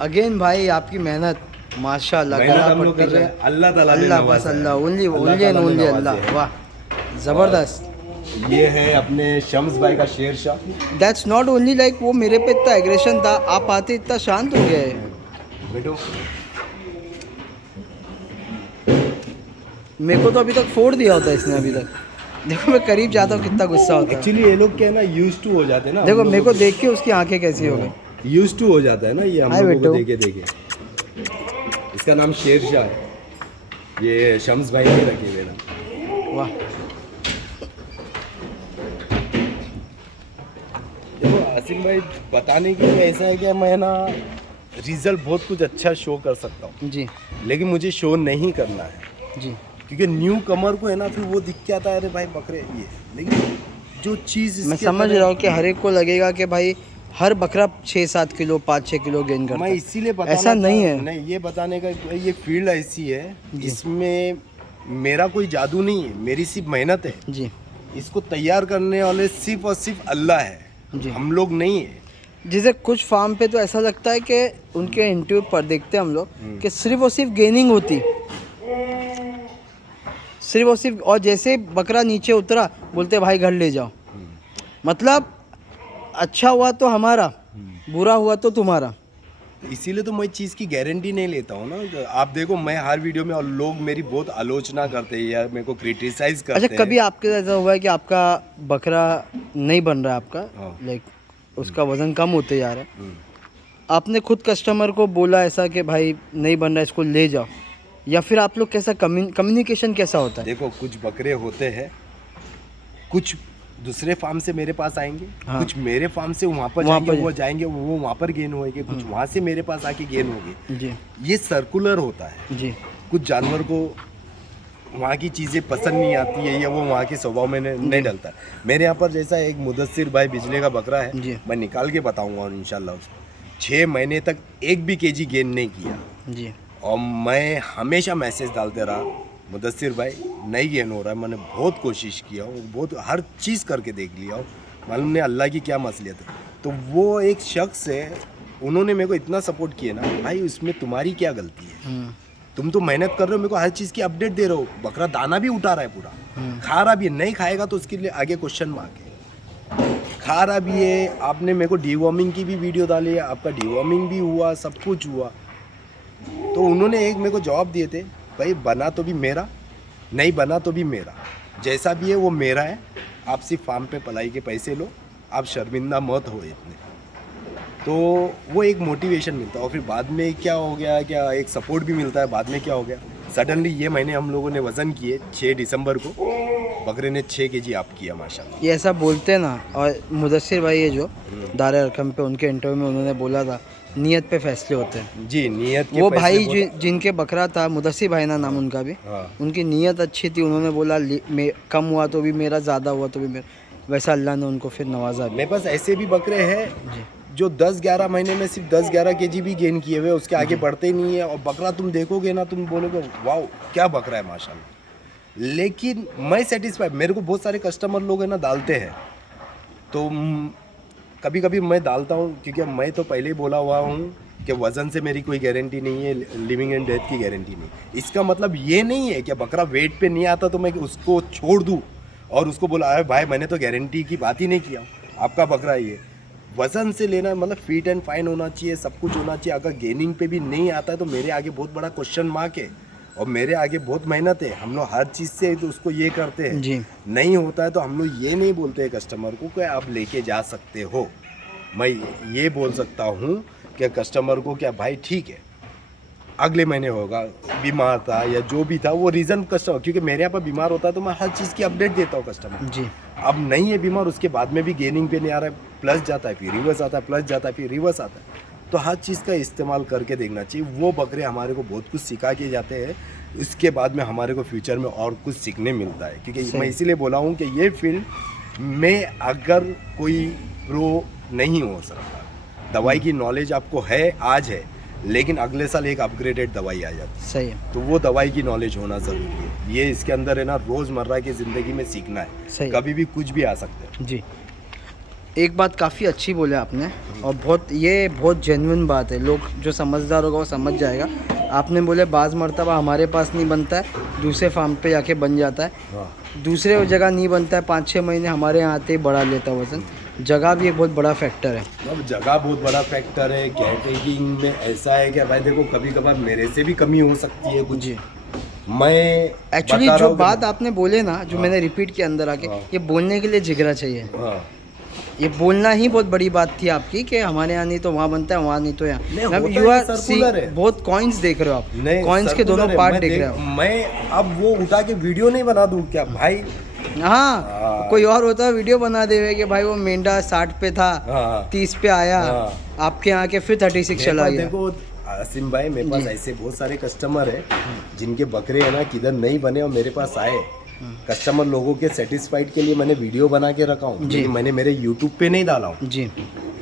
अगेन भाई आपकी मेहनत माशाल्लाह, मेहनत गला हम लोग पट्टी कर रहे हैं, जो- अल्लाह ताला ने अल्लाह नवाजा बस है। अल्लाह, ओनली अल्लाह ओनली ताला ने ओनली नवाजा अल्लाह, है। वाह ज़बरदस्त। ये है अपने शम्स भाई का Sher Shah. That's not only like वो मेरे पे इतना एग्रेशन था, आप आते इतना शांत हो गए। बेटो मेरे को तो अभी तक फोड़ दिया होता है इसने अभी तक, देखो मैं करीब जाता हूँ कितना गुस्सा होता है। एक्चुअली ये लोग क्या है ना, यूज टू हो जाते हैं ना। देखो मेरे को देख के उसकी आंखें कैसी हो गई। यूज टू हो जाता है ना ये हम हाय लोगों को बेटो। देखे। इसका नाम शेर शाह है, ये शम्स भाई ने रखे हुए ना। वाह देखो आसिम भाई, बताने के लिए ऐसा है कि मैं ना रिजल्ट बहुत कुछ अच्छा शो कर सकता हूँ, जी लेकिन मुझे शो नहीं करना है जी, क्योंकि न्यू कमर को है ना फिर वो दिख के आता है अरे भाई बकरे ये, लेकिन जो चीज़ मैं इसके समझ अंदर है, रहा हूँ कि हर एक को लगेगा कि भाई हर बकरा 6-7 किलो 5-6 किलो गेन करता मैं है। इसीलिए बताना ऐसा नहीं चाह- है। नहीं, ये बताने का ये फील्ड ऐसी है, जी। इसमें मेरा कोई जादू नहीं है, मेरी सिर्फ मेहनत है। जी इसको तैयार करने वाले सिर्फ और सिर्फ अल्लाह है, जी। हम लोग नहीं है। जैसे कुछ फार्म पे तो ऐसा लगता है कि उनके इंटरव्यू पर देखते हैं हम लोग कि सिर्फ और सिर्फ गेनिंग होती, सिर्फ और सिर्फ, और जैसे बकरा नीचे उतरा बोलते भाई घर ले जाओ, मतलब अच्छा हुआ तो हमारा, बुरा हुआ तो तुम्हारा। इसीलिए तो मैं चीज़ की गारंटी नहीं लेता हूँ ना। आप देखो मैं हर वीडियो में, और लोग मेरी बहुत आलोचना करते हैं या मेरे को क्रिटिसाइज करते अच्छा कभी आपके साथ ऐसा हुआ है कि आपका बकरा नहीं बन रहा है आपका, हाँ। लाइक उसका वज़न कम होते जा रहा है, हम्म। आपने खुद कस्टमर को बोला ऐसा कि भाई नहीं बन रहा है इसको ले जाओ, या फिर आप लोग कैसा कम्युनिकेशन कैसा होता है? देखो कुछ बकरे होते हैं, कुछ दूसरे फार्म से मेरे पास आएंगे, हाँ। कुछ मेरे फार्म से वहाँ पर वहाँ जाएंगे, पर- वो जाएंगे वो वहाँ पर गेन होएंगे, कुछ वहाँ से मेरे पास आके गेन होंगे। जी ये सर्कुलर होता है। जी कुछ जानवर को वहाँ की चीज़ें पसंद नहीं आती है या वो वहाँ के स्वभाव में नहीं डलता। मेरे यहाँ पर जैसा एक मुदस्सिर भाई बिजली का बकरा है, जी। मैं निकाल के बताऊँगा और इंशाल्लाह उसको 6 महीने तक एक भी केजी गेन नहीं किया, जी और मैं हमेशा मैसेज डालते रहा मुदस्सिर भाई नहीं गेन हो रहा है, मैंने बहुत कोशिश किया हूँ, बहुत हर चीज़ करके देख लिया हूँ, मालूम नहीं अल्लाह की क्या मसलियत है। तो वो एक शख्स है, उन्होंने मेरे को इतना सपोर्ट किया ना, भाई उसमें तुम्हारी क्या गलती है, तुम तो मेहनत कर रहे हो, मेरे को हर चीज़ की अपडेट दे रहे हो, बकरा दाना भी उठा रहा है पूरा, खा रहा भी है, नहीं खाएगा तो उसके लिए आगे क्वेश्चन मार्क है, खा रहा भी है। आपने मेरे को डीवॉर्मिंग की भी वीडियो डाली है, आपका डीवॉर्मिंग भी हुआ, सब कुछ हुआ। तो उन्होंने एक मेरे को जवाब दिए थे, भाई बना तो भी मेरा, नहीं बना तो भी मेरा, जैसा भी है वो मेरा है, आप सिर्फ फार्म पे पलाई के पैसे लो, आप शर्मिंदा मत हो इतने। तो वो एक मोटिवेशन मिलता है, और फिर बाद में क्या हो गया, क्या एक सपोर्ट भी मिलता है। बाद में क्या हो गया, सडनली ये महीने हम लोगों ने वज़न किए 6 दिसंबर को, बकरे ने 6 केजी आप किया माशाल्लाह। ये ऐसा बोलते हैं ना, और मुदस्सिर भाई ये जो दारे रकम पे उनके इंटरव्यू में उन्होंने बोला था नियत पे फैसले होते हैं। जी, नियत के वो पैसे भाई बहुत- जिनके बकरा था, मुदस्सिर भाई ना नाम उनका भी, हाँ। उनकी नीयत अच्छी थी, उन्होंने बोला कम हुआ तो भी मेरा, ज़्यादा हुआ तो भी मेरा, वैसा अल्लाह ने उनको फिर नवाजा भी। मेरे पास ऐसे भी बकरे हैं जी जो 10-11 महीने में सिर्फ 10-11 kg भी गेन किए हुए, उसके आगे बढ़ते ही नहीं है। और बकरा तुम देखोगे ना, तुम बोलोगे वाह क्या बकरा है माशाल्लाह। लेकिन मैं सेटिस्फाइड, मेरे को बहुत सारे कस्टमर लोग है ना डालते हैं, तो कभी कभी मैं डालता हूँ, क्योंकि मैं तो पहले ही बोला हुआ हूँ कि वज़न से मेरी कोई गारंटी नहीं है, लिविंग एंड डेथ की गारंटी नहीं। इसका मतलब ये नहीं है कि बकरा वेट पे नहीं आता तो मैं उसको छोड़ दूँ और उसको बोला अरे भाई मैंने तो गारंटी की बात ही नहीं किया, आपका बकरा ये वज़न से लेना, मतलब फिट एंड फाइन होना चाहिए, सब कुछ होना चाहिए। अगर गेनिंग पे भी नहीं आता है तो मेरे आगे बहुत बड़ा क्वेश्चन मार्क है और मेरे आगे बहुत मेहनत है। हम लोग हर चीज़ से तो उसको ये करते हैं जी। नहीं होता है तो हम लोग ये नहीं बोलते हैं कस्टमर को कि आप लेके जा सकते हो। मैं ये बोल सकता हूँ कि कस्टमर को क्या भाई ठीक है अगले महीने होगा, बीमार था या जो भी था वो रीज़न कस्टमर, क्योंकि मेरे यहाँ पर बीमार होता है तो मैं हर चीज़ की अपडेट देता हूँ कस्टमर। जी। अब नहीं है बीमार, उसके बाद में भी गेनिंग पे नहीं आ रहा है, प्लस जाता है फिर रिवर्स आता है, प्लस जाता है फिर रिवर्स आता है, तो हर चीज़ का इस्तेमाल करके देखना चाहिए। वो बकरे हमारे को बहुत कुछ सिखा के जाते हैं, इसके बाद में हमारे को फ्यूचर में और कुछ सीखने मिलता है। क्योंकि मैं इसीलिए बोला हूँ कि ये फील्ड में अगर कोई प्रो नहीं हो सकता, दवाई की नॉलेज आपको है आज है, लेकिन अगले साल एक अपग्रेडेड दवाई आ जाती है। सही है। तो वो दवाई की नॉलेज होना ज़रूरी है। ये इसके अंदर है ना, रोज़मर्रा की ज़िंदगी में सीखना है। सही। कभी भी कुछ भी आ सकता है। जी। एक बात काफ़ी अच्छी बोले आपने और बहुत जेन्युइन बात है, लोग जो समझदार होगा वो समझ जाएगा। आपने बोले बाज़ मर्तबा हमारे पास नहीं बनता है, दूसरे फार्म पे जाके बन जाता है, हाँ। दूसरे जगह नहीं बनता है, 5-6 महीने हमारे यहाँ आते ही बढ़ा लेता है वज़न। जगह भी एक बहुत बड़ा फैक्टर है। अब जगह बहुत बड़ा फैक्टर है। केयर टेकिंग में ऐसा है कि भाई देखो कभी कभार मेरे से भी कमी हो सकती है कुछ। जी। मैं एक्चुअली बता रहा जो हूँ कि- बात आपने बोले ना, जो मैंने रिपीट किया अंदर आके, ये बोलने के लिए जिगरा चाहिए। हाँ। ये बोलना ही बहुत बड़ी बात थी आपकी कि हमारे यहाँ नहीं तो वहाँ बनता है, वहाँ नहीं तो यहाँ। नहीं, मतलब होता यू है, आर सर्कुलर है। बहुत कॉइन्स देख रहे हो आप, नहीं, कॉइन्स के सर्कुलर दोनों है। पार्ट मैं देख रहे हो। मैं अब वो उठा के वीडियो नहीं बना दूँ क्या भाई? हाँ, कोई और होता वीडियो बना देवे कि भाई वो मेंढा 60 पे था, हाँ। 30 पे आया, हाँ। आपके यहाँ के फिर 36 चला गया। देखो आसिम भाई, मेरे पास ऐसे बहुत सारे कस्टमर है जिनके बकरे है ना किधर नहीं बने और मेरे पास आए। कस्टमर लोगों के सेटिस्फाइड के लिए मैंने वीडियो बना के रखा हूँ, लेकिन मैंने मेरे यूट्यूब पे नहीं डाला हूँ। जी।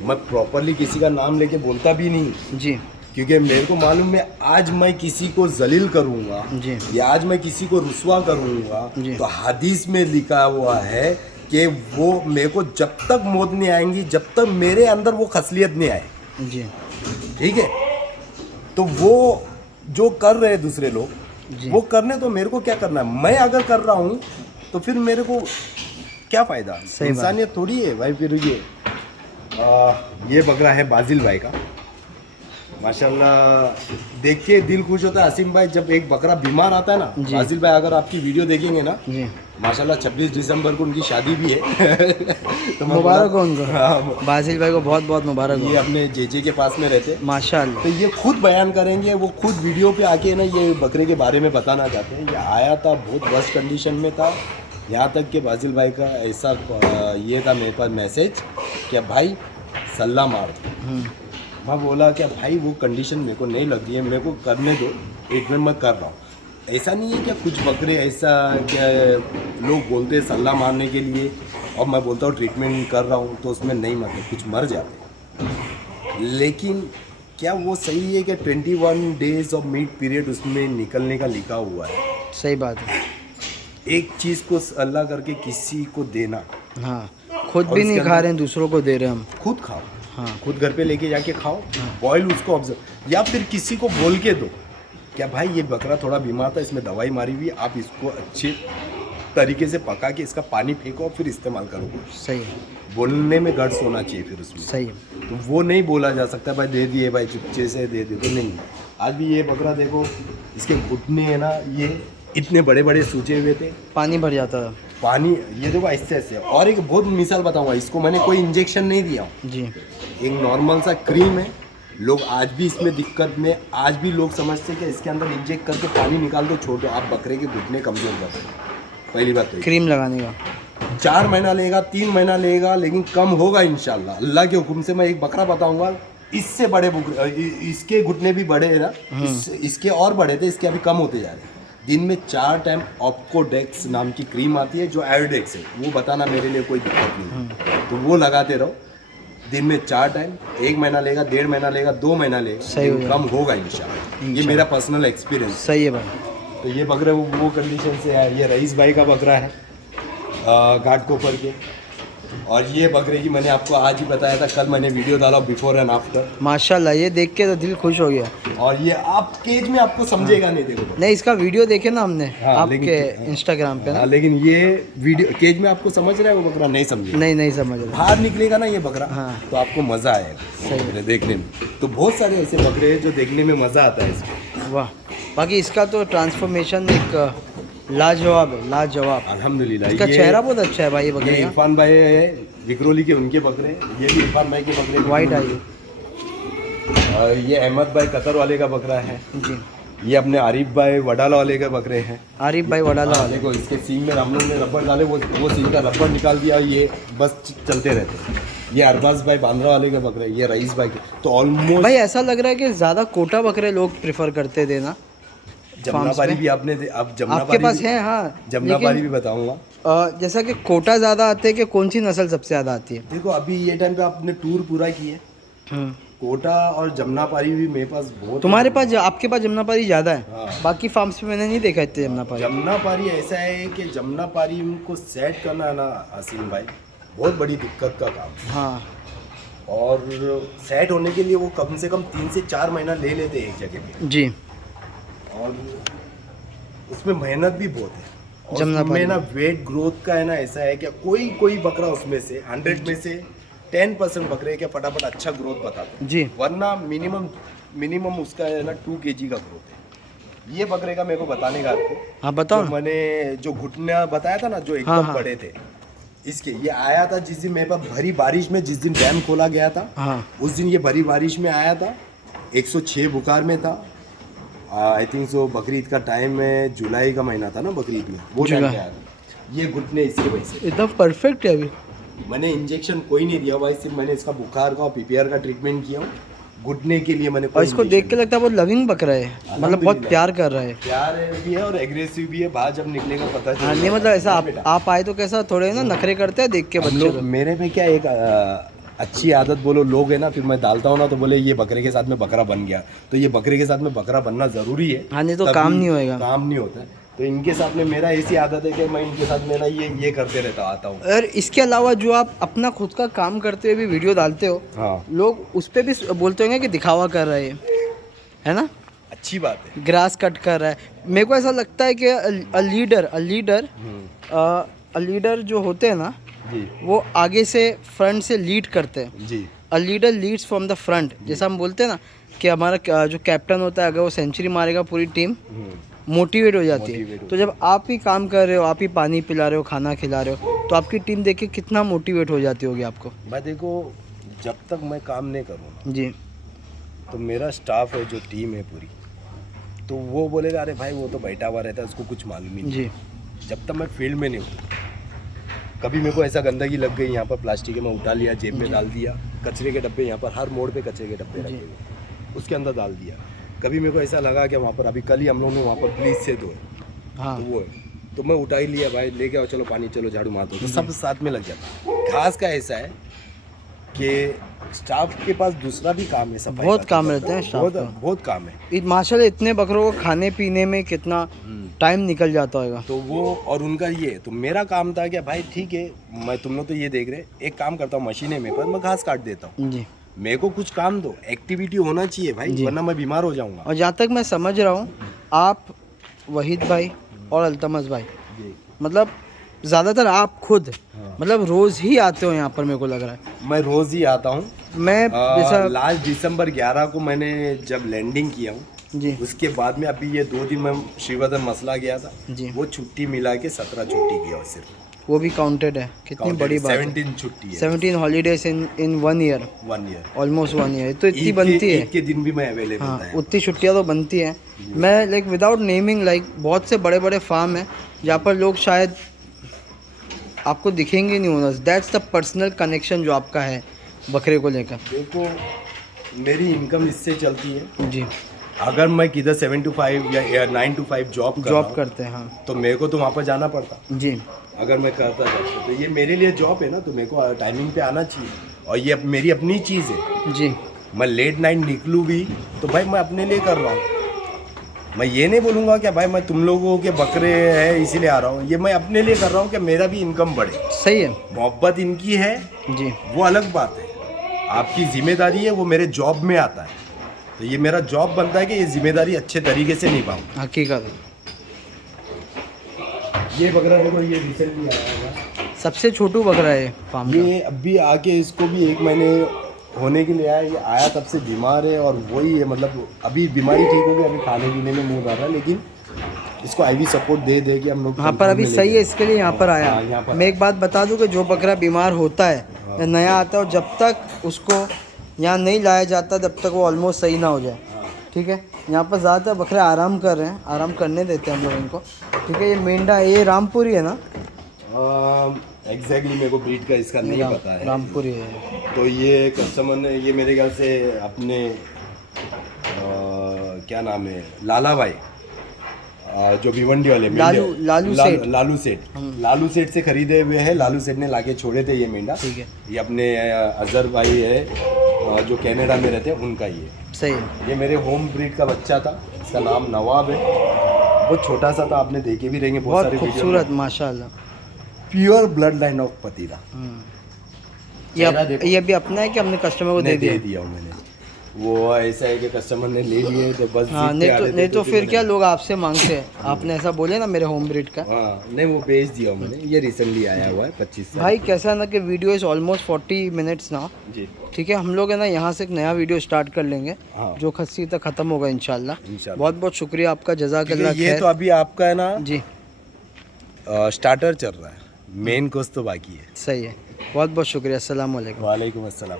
मैं प्रॉपरली किसी का नाम लेके बोलता भी नहीं, जी। क्योंकि मेरे को मालूम है आज मैं किसी को जलील करूँगा जी। या आज मैं किसी को रुस्वा करूँगा जी। तो हदीस में लिखा हुआ है कि वो मेरे को जब तक मौत नहीं आएंगी, जब तक मेरे अंदर वो खसलियत नहीं आए। जी। ठीक है, तो वो जो कर रहे हैं दूसरे लोग वो करने, तो मेरे को क्या करना है? मैं अगर कर रहा हूँ तो फिर मेरे को क्या फ़ायदा? इंसानियत थोड़ी है भाई। फिर ये बकरा है बाजिल भाई का, माशाल्लाह देख के दिल खुश होता है। आसिम भाई जब एक बकरा बीमार आता है ना, बाजिल भाई अगर आपकी वीडियो देखेंगे ना, माशाल्लाह 26 दिसंबर को उनकी शादी भी है तो मुबारक हो उनको। हाँ, बाजिल भाई को बहुत बहुत मुबारक हो। ये अपने जेजे के पास में रहते हैं माशाल्लाह। तो ये खुद बयान करेंगे, वो खुद वीडियो पे आके ना ये बकरे के बारे में बताना चाहते हैं। ये आया था बहुत वर्स्ट कंडीशन में था, यहाँ तक कि बाजिल भाई का ऐसा ये था मेरे पास मैसेज कि भाई सल्ला मार दो। मैं बोला कि भाई वो कंडीशन मेरे को नहीं लग रही है, मेरे को करने दो, ट्रीटमेंट मैं कर रहा हूँ। ऐसा नहीं है कि कुछ बकरे ऐसा क्या लोग बोलते हैं सल्ला मारने के लिए, और मैं बोलता हूँ ट्रीटमेंट कर रहा हूँ तो उसमें नहीं मरते, कुछ मर जाते। लेकिन क्या वो सही है कि 21 डेज ऑफ मीट पीरियड उसमें निकलने का लिखा हुआ है? सही बात है। एक चीज़ को अल्लाह करके किसी को देना, हाँ, खुद भी नहीं खा रहे हैं, दूसरों को दे रहे हैं हम। खुद खाओ। हाँ। खुद घर पे लेके जाके खाओ, बॉयल उसको ऑब्जर्व, या फिर किसी को बोल के दो क्या भाई ये बकरा थोड़ा बीमार था, इसमें दवाई मारी हुई, आप इसको अच्छे तरीके से पका के इसका पानी फेंको और फिर इस्तेमाल करो। सही है। बोलने में गट्स होना चाहिए फिर उसमें। सही है। तो वो नहीं बोला जा सकता भाई दे दिए भाई चुपचे से दे दे, तो नहीं। आज भी ये बकरा देखो, इसके घुटने है ना ये इतने बड़े बड़े सूजे हुए थे, पानी भर जाता था। पानी ये देखो ऐसे ऐसे। और एक बहुत मिसाल बताऊंगा, इसको मैंने कोई इंजेक्शन नहीं दिया, जी। एक नॉर्मल सा क्रीम है। लोग आज भी इसमें दिक्कत में, आज भी लोग समझते हैं कि इसके अंदर इंजेक्ट करके पानी निकाल दो छोड़ दो, आप बकरे के घुटने कमजोर कर दो। पहली बात तो क्रीम लगाने का 4 महीना लेगा, 3 महीना लेगा, लेकिन कम होगा इंशाल्लाह। अल्लाह के हुक्म से। मैं एक बकरा बताऊंगा, इससे बड़े इसके घुटने भी बड़े हैं ना, इसके और बड़े थे, इसके अभी कम होते जा रहे हैं। दिन में 4 टाइम ऑप्कोडेक्स नाम की क्रीम आती है जो आयोडेक्स है, वो बताना मेरे लिए कोई दिक्कत नहीं है, तो वो लगाते रहो। दिन में 4 टाइम, 1 महीना लेगा, 1.5 महीना लेगा, 2 महीना लेगा, सही हो कम होगा इंशाल्लाह। ये मेरा पर्सनल एक्सपीरियंस। सही है भाई। तो ये बकरे वो कंडीशन से है। ये रईस भाई का बकरा है घाटकोपर के, और ये बकरे की मैंने आपको आज ही बताया था, कल मैंने वीडियो डाला बिफोर एंड आफ्टर। माशाल्लाह, ये देख के तो दिल खुश हो गया। और ये आप केज में आपको समझेगा नहीं, देखो नहीं, इसका वीडियो देखे ना हमने हाँ, आपके इंस्टाग्राम पे ना। हाँ, लेकिन ये वीडियो केज में आपको समझ रहा है वो बकरा नहीं समझेगा। नहीं समझ रहा। बाहर निकलेगा ना ये बकरा, हाँ। तो आपको मज़ा आएगा मेरे देखने में। तो बहुत सारे ऐसे बकरे हैं जो देखने में मज़ा आता है इसमें। वाह, बाकी इसका तो ट्रांसफॉर्मेशन एक लाजवाब है, लाजवाब। अल्हम्दुलिल्लाह। इसका चेहरा बहुत अच्छा है भाई ये ये बकरे का। इरफान भाई है विक्रोली के, उनके बकरे हैं। ये भी इरफान भाई के बकरे, वाइट आई और ये अहमद भाई कतर वाले का बकरा है जी। ये अपने आरिफ भाई वडाला वाले के बकरे हैं। आरिफ भाई वडाला वाले। देखो इसके सींग में हम लोग ने रबड़ डाले, वो सींग का रबड़ निकाल दिया, ये बस चलते रहते हैं। ये अरबाज भाई बांद्रा वाले के बकरे, ये रईस भाई के। तो ऑलमोस्ट भाई ऐसा लग रहा है कि ज़्यादा कोटा बकरे लोग प्रेफर करते थे ना। जमनापारी भी आपने अब आपके जमनापारी पास है? हाँ, जमनापारी भी बताऊंगा। जैसा कि कोटा ज़्यादा आते हैं कि कौन सी नस्ल सबसे ज़्यादा आती है? देखो अभी ये टाइम पे आपने टूर पूरा किया, कोटा और जमनापारी भी मेरे पास बहुत। तुम्हारे पास आपके पास जमनापारी ज़्यादा है? हाँ। बाकी फार्म्स पे मैंने नहीं देखा इतने जमनापारी। जमनापारी ऐसा है कि जमनापारी को सेट करना है ना आसिम भाई, बहुत बड़ी दिक्कत का काम है। हाँ, और सेट होने के लिए वो कम से कम 3 से 4 महीना ले लेते हैं एक जगह पे, जी। और उसमें मेहनत भी बहुत है। और जमनापारी उसमें ना वेट ग्रोथ का है ना, ऐसा है कि कोई बकरा उसमें से 100 में से 10% बकरे के फटाफट अच्छा ग्रोथ बताते हैं जी। वरना मिनिमम उसका है ना 2 kg का ग्रोथ है। ये बकरे का मेरे को बताने का आपको। हाँ बताओ जो ना। मैंने जो घुटना बताया था ना, जो एकदम हाँ। बड़े थे, इसके ये आया था जिस दिन मेरे पास भरी बारिश में, जिस दिन डैम खोला गया था, हाँ, उस दिन ये भरी बारिश में आया था। 106 बुखार में था। आई थिंक सो बकरीद का टाइम है, जुलाई का महीना था ना बकरीद में, वो टाइम पे आया था। ये घुटने इसके वजह से एकदम परफेक्ट है अभी। मैंने इंजेक्शन कोई नहीं दिया भाई, सिर्फ मैंने इसका बुखार का और पीपीआर का ट्रीटमेंट किया हूँ। घुटने के लिए मैंने और कोई इसको injection देख के लगता है बहुत लविंग बकरा है, मतलब बहुत प्यार कर रहा है। प्यार भी है और एग्रेसिव भी है। बाहर जब निकलेगा पता चलेगा। हाँ, नहीं मतलब ऐसा आप आए तो कैसा थोड़े ना नखरे करते हैं देख के हम बच्चे लोग, लोग। मेरे में क्या एक अच्छी आदत बोलो लोग है ना, फिर मैं डालता हूँ ना तो बोले ये बकरे के साथ में बकरा बन गया, तो ये बकरे के साथ में बकरा बनना ज़रूरी है। हाँ, नहीं तो तभी काम नहीं होएगा। काम नहीं होता है। तो इनके साथ में मेरा ऐसी आदत है कि मैं इनके साथ में ना ये करते रहता आता हूँ। और इसके अलावा जो आप अपना खुद का काम करते हुए भी वीडियो डालते हो, हाँ, लोग उस पर भी बोलते होंगे कि दिखावा कर रहे हैं, है ना? अच्छी बात है। ग्रास कट कर रहा है। मेरे को ऐसा लगता है कि लीडर जो होते हैं ना, जी वो आगे से फ्रंट से लीड करते हैं। जी a leader leads from the front. जैसा हम बोलते हैं ना कि हमारा जो कैप्टन होता है, अगर वो सेंचुरी मारेगा पूरी टीम मोटिवेट हो जाती है। तो जब आप ही काम कर रहे हो, आप ही पानी पिला रहे हो, खाना खिला रहे हो, तो आपकी टीम देख के कितना मोटिवेट हो जाती होगी आपको। मैं देखो, जब तक मैं काम नहीं करूँ ना, जी तो मेरा स्टाफ है, जो टीम है पूरी, तो वो बोलेगा अरे भाई वो तो बैठा हुआ रहता है, उसको कुछ मालूम ही नहीं। जी। जब तक मैं फील्ड में नहीं हूँ, कभी मेरे को ऐसा गंदगी लग गई यहाँ पर, प्लास्टिक में उठा लिया, जेब में डाल दिया, कचरे के डब्बे यहाँ पर हर मोड़ पे कचरे के डब्बे रखे हुए, उसके अंदर डाल दिया। कभी मेरे को ऐसा लगा कि वहाँ पर अभी कल ही हम लोग ने वहाँ पर ब्लीच से धोए, हाँ, तो वो है, तो मैं उठा ही लिया, भाई लेके आओ, चलो पानी, चलो झाड़ू मार दो, तो सब साथ में लग जाता। घास का ऐसा है कि स्टाफ के पास दूसरा भी काम है, सफाई बहुत का। काम रहते हैं स्टाफ का। बहुत काम है। माशाल्लाह इतने बकरों को खाने पीने में कितना टाइम निकल जाता होगा। तो वो और उनका ये, तो मेरा काम था कि भाई ठीक है, मैं तुम लोग तो ये देख रहे, एक काम करता हूँ, मशीनें मेरे पास, मैं घास काट देता हूँ। जी। मेरे को कुछ काम दो, एक्टिविटी होना चाहिए भाई, वरना मैं बीमार हो जाऊंगा। और जहाँ तक मैं समझ रहा हूँ, आप वहीद भाई और अल्तमस भाई, मतलब ज़्यादातर आप खुद मतलब रोज़ ही आते हो यहाँ पर, मेरे को लग रहा है। मैं रोज़ ही आता हूँ। मैं जैसा लास्ट दिसंबर 11 को मैंने जब लैंडिंग किया हूँ, जी उसके बाद में अभी ये 2 दिन मैं श्रीवर्धन मसला गया था, जी, वो छुट्टी मिला के 17 छुट्टी किया सिर्फ, वो भी काउंटेड है। कितनी बड़ी बात है। 17 छुट्टी है, 17 holidays in 1 year, 1 year, almost 1 year. तो इतनी बनती है। ईद के दिन भी मैं अवेलेबल हाँ, था। उतनी छुट्टियाँ तो बनती हैं। मैं लाइक विदाउट नेमिंग, लाइक बहुत से बड़े बड़े फार्म हैं जहाँ पर लोग शायद आपको दिखेंगे नहीं owners. That's the personal connection जो आपका है बकरे को लेकर। देखो, मेरी इनकम इससे चलती है। जी। अगर मैं किधर 7 to 5 या 9 to 5 जॉब करते हैं, हाँ तो मेरे को तो वहाँ पर जाना पड़ता। जी। अगर मैं करता तो ये मेरे लिए जॉब है ना, तो मेरे को टाइमिंग पे आना चाहिए। और ये मेरी अपनी चीज़ है। जी मैं लेट नाइट निकलूँ भी तो भाई मैं अपने लिए कर रहा हूँ। मैं ये नहीं बोलूँगा कि भाई मैं तुम लोगों के बकरे हैं इसीलिए आ रहा हूँ, ये मैं अपने लिए कर रहा हूँ कि मेरा भी इनकम बढ़े। सही है मोहब्बत इनकी है जी। वो अलग बात है, आपकी जिम्मेदारी है वो मेरे जॉब में आता है, तो ये मेरा जॉब बनता है कि ये जिम्मेदारी अच्छे तरीके से निभाऊँ। हकीकत है। ये बकरा देखो, ये रिसेंटली आया हुआ, सबसे छोटू बकरा है फार्म का। ये अभी आके इसको भी 1 महीने होने के लिए आया। ये आया तब से बीमार है और वही है, मतलब अभी बीमारी ठीक हो गई, अभी खाने पीने में मुँह डाल रहा है, लेकिन इसको आईवी सपोर्ट दे दे के हम लोग यहाँ पर अभी सही है, इसके लिए यहाँ पर आया। हाँ, यहाँ पर मैं एक बात बता दूं कि जो बकरा बीमार होता है या नया आता है और जब तक उसको यहाँ नहीं लाया जाता तब तक वो ऑलमोस्ट सही ना हो जाए। ठीक है, यहाँ पर ज़्यादातर बकरे आराम कर रहे हैं, आराम करने देते हैं हम लोग इनको। ठीक है, ये मेंढा ये रामपुरी है ना? एग्जैक्टली मेरे को ब्रीड का इसका नहीं पता है। रामपुरी है। तो ये कस्टमर ने ये मेरे ख्याल से अपने क्या नाम है लाला भाई, जो भिवंडी वाले लालू सेठ से खरीदे हुए हैं। लालू सेठ ने लाके छोड़े थे ये मेंढा। ठीक है, ये अपने अजहर भाई है जो कनाडा में रहते हैं, उनका ही है। सही है। ये मेरे होम ब्रीड का बच्चा था, इसका नाम नवाब है। बहुत छोटा सा था, आपने देखे भी रहेंगे बहुत सारे खूबसूरत माशाल्लाह। प्योर ब्लड लाइन ऑफ पतीला। ये भी अपना है कि हमने कस्टमर को दे दिया हूँ मैंने। वो ऐसा है कि कस्टमर ने ले लिए तो बस हाँ, नहीं तो फिर क्या लोग आपसे मांगते हैं। आपने ऐसा बोले ना मेरे होम ब्रीड का। हाँ, नहीं वो बेच दिया हूँ मैंने। ये रिसेंटली आया हुआ है 25 से। भाई कैसा है ना कि वीडियो इज़ ऑलमोस्ट 40 मिनट्स ना। जी ठीक है, हम लोग है ना यहाँ से एक नया वीडियो स्टार्ट कर लेंगे। हाँ। जो खस्सी तक ख़त्म होगा इंशाल्लाह। बहुत बहुत शुक्रिया आपका, जज़ाकल्लाह ये खैर। तो अभी आपका है ना जी स्टार्टर चल रहा है, मेन कोर्स तो बाकी है। सही है, बहुत बहुत शुक्रिया। अस्सलाम वालेकुम। वालेकुम अस्सलाम।